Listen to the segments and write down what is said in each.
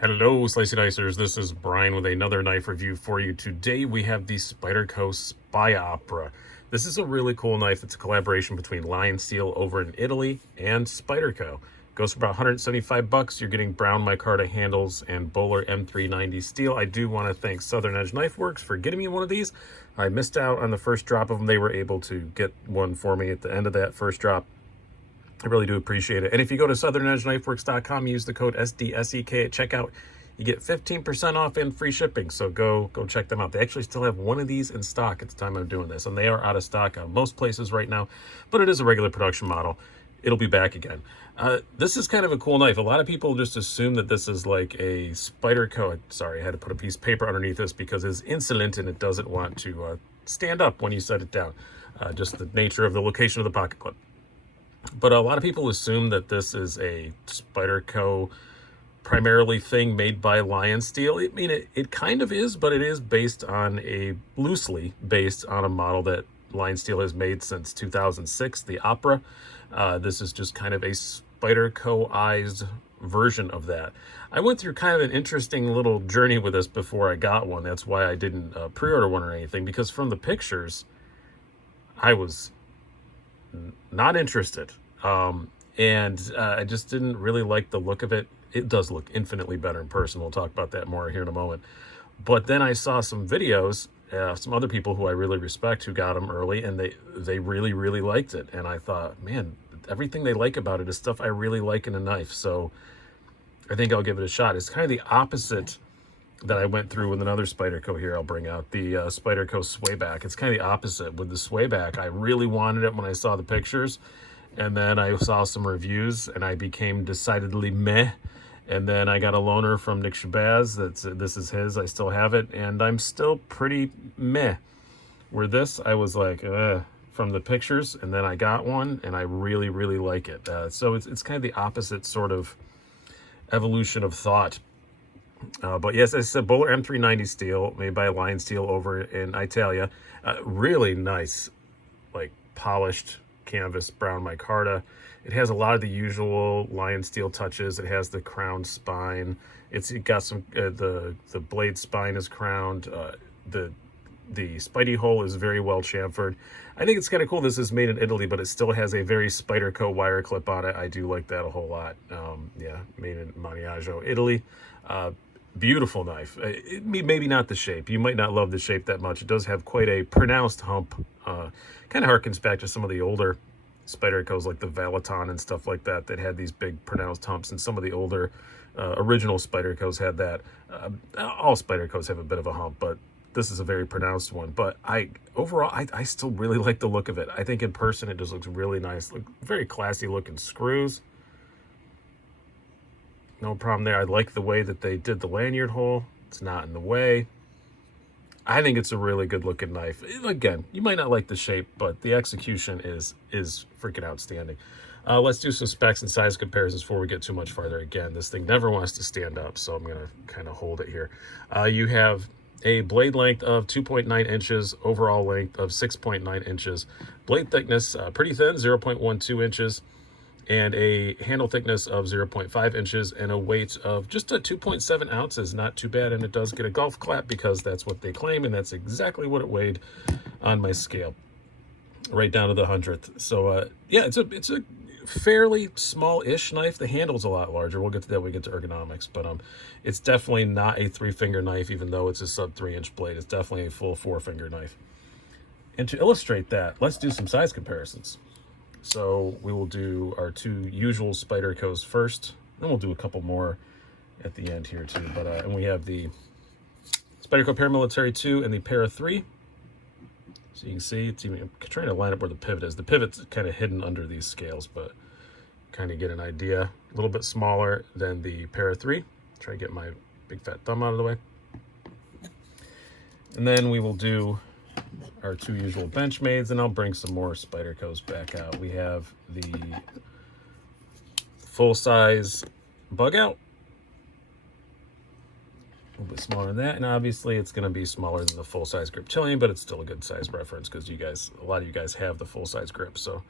Hello, Slicey Dicers. This is Brian with another knife review for you. Today we have the Spyderco SpyOpera. This is a really cool knife. It's a collaboration between lionSTEEL over in Italy and Spyderco. Goes for about 175 bucks. You're getting brown micarta handles and Bowler M390 steel. I do want to thank Southern Edge Knife Works for getting me one of these. I missed out on the first drop of them. They were able to get one for me at the end of that first drop. I really do appreciate it. And if you go to southernedgeknifeworks.com, use the code SDSEK at checkout, you get 15% off and free shipping. So go check them out. They actually still have one of these in stock at the time I'm doing this, and they are out of stock on most places right now, but it is a regular production model. It'll be back again. This is kind of a cool knife. A lot of people just assume that this is like a Spyderco. Sorry, I had to put a piece of paper underneath this because it's insolent and it doesn't want to stand up when you set it down. Just the nature of the location of the pocket clip. But a lot of people assume that this is a Spyderco primarily thing made by lionSTEEL. I mean, it kind of is, but it is based on loosely based on a model that lionSTEEL has made since 2006, the Opera. This is just kind of a Spyderco-ized version of that. I went through kind of an interesting little journey with this before I got one. That's why I didn't pre-order one or anything, because from the pictures, I was not interested. I just didn't really like the look of it. It does look infinitely better in person. We'll talk about that more here in a moment. But then I saw some videos, some other people who I really respect who got them early, and they really, really liked it. And I thought, man, everything they like about it is stuff I really like in a knife. So I think I'll give it a shot. It's kind of the opposite that I went through with another Spyderco here. I'll bring out the Spyderco Swayback. It's kind of the opposite. With the Swayback, I really wanted it when I saw the pictures, and then I saw some reviews, and I became decidedly meh. And then I got a loaner from Nick Shabazz. This is his. I still have it, and I'm still pretty meh. Where this, I was like, from the pictures, and then I got one, and I really, really like it. So it's kind of the opposite sort of evolution of thought. But yes, as I said, Bowler M390 steel, made by lionSTEEL over in Italia. Really nice, like polished canvas brown micarta. It has a lot of the usual lionSTEEL touches. It has the crowned spine. It got some the blade spine is crowned. The Spidey hole is very well chamfered. I think it's kind of cool. This is made in Italy, but it still has a very Spyderco wire clip on it. I do like that a whole lot. Yeah, made in Maniaggio, Italy. Beautiful knife. Maybe not the shape. You might not love the shape that much. It does have quite a pronounced hump. Kind of harkens back to some of the older Spydercos, like the Valaton and stuff like that, that had these big pronounced humps. And some of the older original Spydercos had that. All Spydercos have a bit of a hump, but this is a very pronounced one. But overall, I still really like the look of it. I think in person it just looks really nice. Very classy looking screws. No problem there. I like the way that they did the lanyard hole. It's not in the way. I think it's a really good looking knife. Again, you might not like the shape, but the execution is freaking outstanding. Let's do some specs and size comparisons before we get too much farther. Again, this thing never wants to stand up, so I'm going to kind of hold it here. You have a blade length of 2.9 inches, overall length of 6.9 inches. Blade thickness, pretty thin, 0.12 inches. And a handle thickness of 0.5 inches and a weight of just 2.7 ounces. Not too bad, and it does get a golf clap because that's what they claim, and that's exactly what it weighed on my scale, right down to the 100th. So, yeah, it's a fairly small-ish knife. The handle's a lot larger. We'll get to that when we get to ergonomics, but it's definitely not a 3-finger knife, even though it's a sub-3-inch blade. It's definitely a full 4-finger knife. And to illustrate that, let's do some size comparisons. So we will do our two usual Spydercos first, then we'll do a couple more at the end here too. But and we have the Spyderco Paramilitary 2 and the Para 3. So you can see, I'm trying to line up where the pivot is. The pivot's kind of hidden under these scales, but kind of get an idea. A little bit smaller than the Para 3. Try to get my big fat thumb out of the way. And then we will do our two usual Benchmades, and I'll bring some more Spydercos back out. We have the full-size Bug Out, a little bit smaller than that, and obviously it's going to be smaller than the full-size Griptilian, but it's still a good size reference because a lot of you guys have the full-size grip. So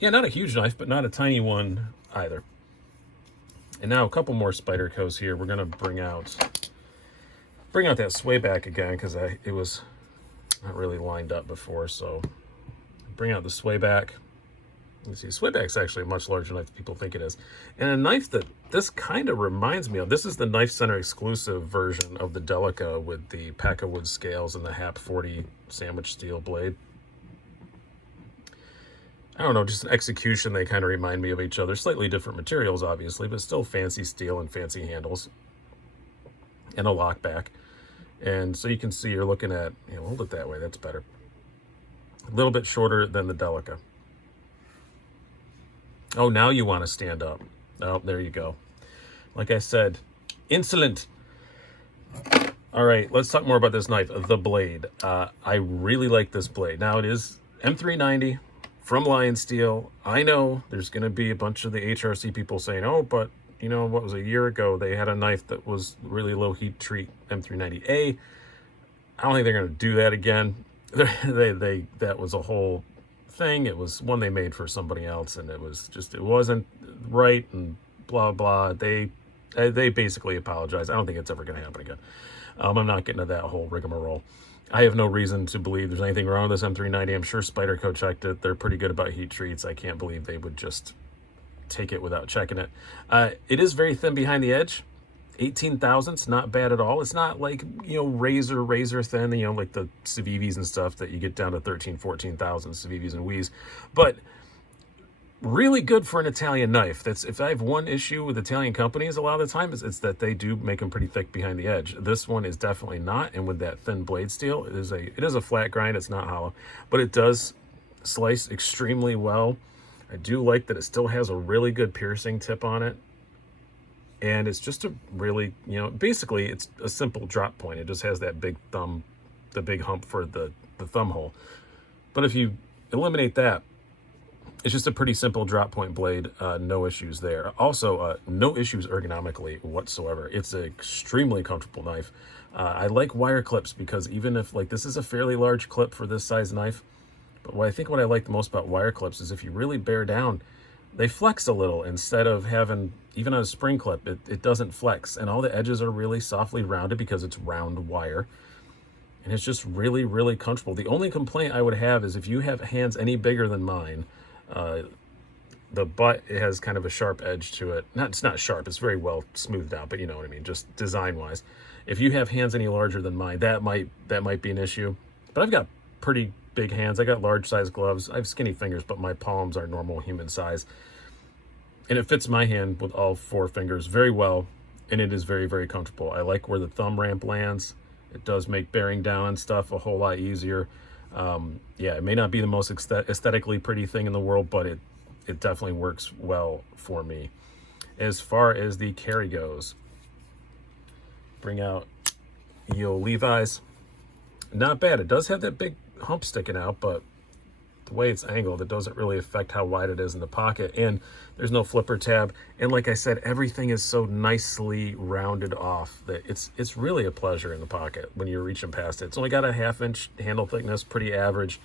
yeah, not a huge knife, but not a tiny one either. And now a couple more Spydercos here. We're gonna bring out that sway back again because it was not really lined up before. So bring out the sway back. You see, sway back's actually a much larger knife than people think it is, and a knife that this kind of reminds me of. This is the Knife Center exclusive version of the Delica with the pack of wood scales and the Hap 40 sandwich steel blade. I don't know, just an execution, they kind of remind me of each other. Slightly different materials, obviously, but still fancy steel and fancy handles. And a lockback. And so you can see you're looking at, hold it that way, that's better. A little bit shorter than the Delica. Oh, now you want to stand up. Oh, there you go. Like I said, insolent. All right, let's talk more about this knife, the blade. I really like this blade. Now, it is M390. From lionSTEEL. I know there's going to be a bunch of the HRC people saying, oh, but, what was a year ago? They had a knife that was really low heat treat, M390A. I don't think they're going to do that again. That was a whole thing. It was one they made for somebody else, and it wasn't right, and blah, blah. They basically apologized. I don't think it's ever going to happen again. I'm not getting into that whole rigmarole. I have no reason to believe there's anything wrong with this M390. I'm sure Spyderco checked it. They're pretty good about heat treats. I can't believe they would just take it without checking it. It is very thin behind the edge. 18 thousandths, not bad at all. It's not like, razor thin, like the Civivis and stuff that you get down to 13, 14 thousandths, Civivis and Wies. But really good for an Italian knife. If I have one issue with Italian companies a lot of the time, it's that they do make them pretty thick behind the edge. This one is definitely not, and with that thin blade steel, it is a flat grind. It's not hollow, but it does slice extremely well. I do like that it still has a really good piercing tip on it, and it's just a really, basically it's a simple drop point. It just has that big thumb, the big hump for the thumb hole. But if you eliminate that, it's just a pretty simple drop point blade, no issues there. Also, no issues ergonomically whatsoever. It's an extremely comfortable knife. I like wire clips because even if, this is a fairly large clip for this size knife, but what I like the most about wire clips is if you really bear down, they flex a little instead of having, even on a spring clip, it doesn't flex. And all the edges are really softly rounded because it's round wire. And it's just really, really comfortable. The only complaint I would have is if you have hands any bigger than mine, the butt, it has kind of a sharp edge to it. It's not sharp, it's very well smoothed out, but you know what I mean, just design wise. If you have hands any larger than mine, that might be an issue. But I've got pretty big hands. I got large size gloves. I have skinny fingers, but my palms are normal human size. And it fits my hand with all 4 fingers very well, and it is very, very comfortable. I like where the thumb ramp lands. It does make bearing down and stuff a whole lot easier. Yeah, it may not be the most aesthetically pretty thing in the world, but it definitely works well for me. As far as the carry goes, bring out Levi's. Not bad. It does have that big hump sticking out, but the way it's angled, it doesn't really affect how wide it is in the pocket, and there's no flipper tab. And like I said, everything is so nicely rounded off that it's really a pleasure in the pocket when you're reaching past it. It's only got a 1/2 inch handle thickness, pretty average.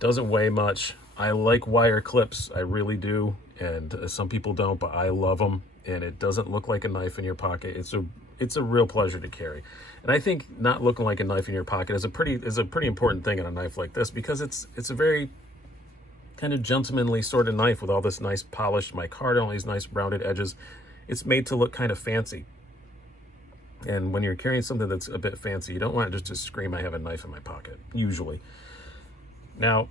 Doesn't weigh much. I like wire clips, I really do, and some people don't, but I love them. And it doesn't look like a knife in your pocket. It's a real pleasure to carry. And I think not looking like a knife in your pocket is a pretty important thing in a knife like this, because it's a very kind of gentlemanly sort of knife with all this nice polished micarta, all these nice rounded edges. It's made to look kind of fancy. And when you're carrying something that's a bit fancy, you don't want it just to scream, I have a knife in my pocket, usually. Now,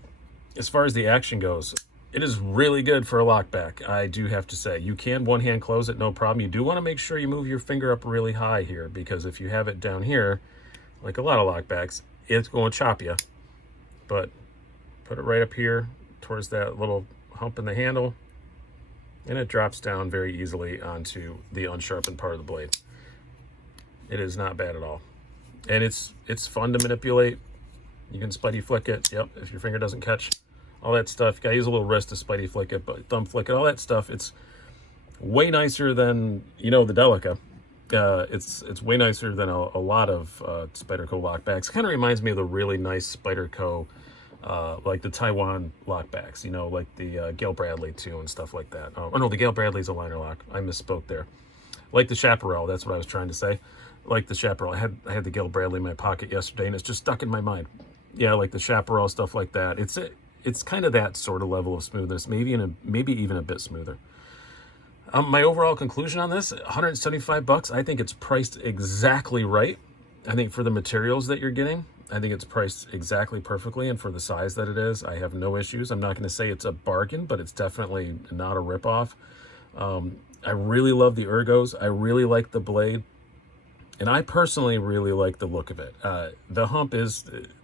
as far as the action goes, it is really good for a lockback, I do have to say. You can one-hand close it, no problem. You do want to make sure you move your finger up really high here, because if you have it down here, like a lot of lockbacks, it's going to chop you. But put it right up here towards that little hump in the handle, and it drops down very easily onto the unsharpened part of the blade. It is not bad at all. And it's fun to manipulate. You can Spidey flick it, yep, if your finger doesn't catch. All that stuff. You gotta use a little wrist to Spidey flick it, but thumb flick it, all that stuff. It's way nicer than, the Delica. It's way nicer than a lot of Spyderco lockbacks. Kind of reminds me of the really nice Spyderco like the Taiwan lockbacks, you know, like the Gail Bradley too and stuff like that. Oh no, the Gail Bradley's a liner lock. I misspoke there. Like the Chaparral, that's what I was trying to say. Like the Chaparral. I had the Gail Bradley in my pocket yesterday, and it's just stuck in my mind. Yeah, like the Chaparral, stuff like that. It's kind of that sort of level of smoothness, maybe even a bit smoother. My overall conclusion on this, $175. I think it's priced exactly right. I think for the materials that you're getting, I think it's priced exactly perfectly, and for the size that it is, I have no issues. I'm not going to say it's a bargain, but it's definitely not a ripoff. I really love the ergos. I really like the blade, and I personally really like the look of it. The hump it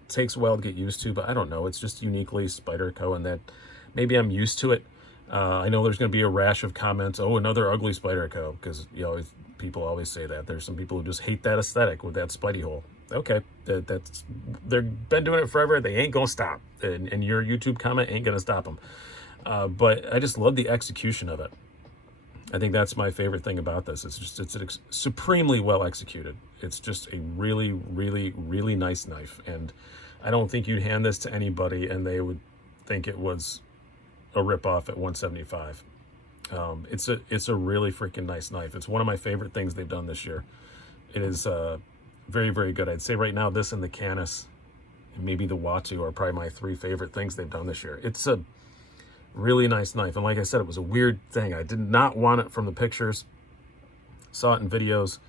takes a while to get used to, but I don't know. It's just uniquely Spyderco, and that maybe I'm used to it. I know there's going to be a rash of comments. Oh, another ugly Spyderco, because people always say that. There's some people who just hate that aesthetic with that Spidey hole. Okay, they've been doing it forever. They ain't gonna stop, and your YouTube comment ain't gonna stop them. But I just love the execution of it. I think that's my favorite thing about this. It's supremely well executed. It's just a really, really, really nice knife, and I don't think you'd hand this to anybody and they would think it was a ripoff at $175. It's a really freaking nice knife. It's one of my favorite things they've done this year. It is very, very good. I'd say right now this and the Canis and maybe the Watu are probably my 3 favorite things they've done this year. It's a really nice knife, and like I said, it was a weird thing. I did not want it from the pictures. Saw it in videos,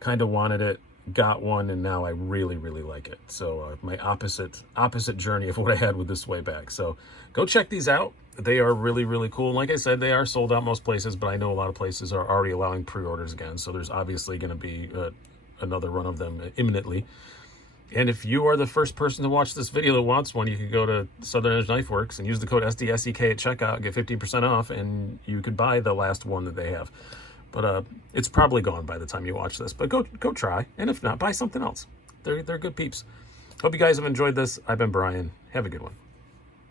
kind of wanted it, got one, and now I really, really like it. So my opposite journey of what I had with this way back. So go check these out. They are really, really cool. Like I said, they are sold out most places, but I know a lot of places are already allowing pre-orders again. So there's obviously going to be another run of them imminently. And if you are the first person to watch this video that wants one, you can go to Southern Edge Knife Works and use the code SDSEK at checkout, get 15% off, and you could buy the last one that they have. But it's probably gone by the time you watch this. But go try, and if not, buy something else. They're good peeps. Hope you guys have enjoyed this. I've been Brian. Have a good one.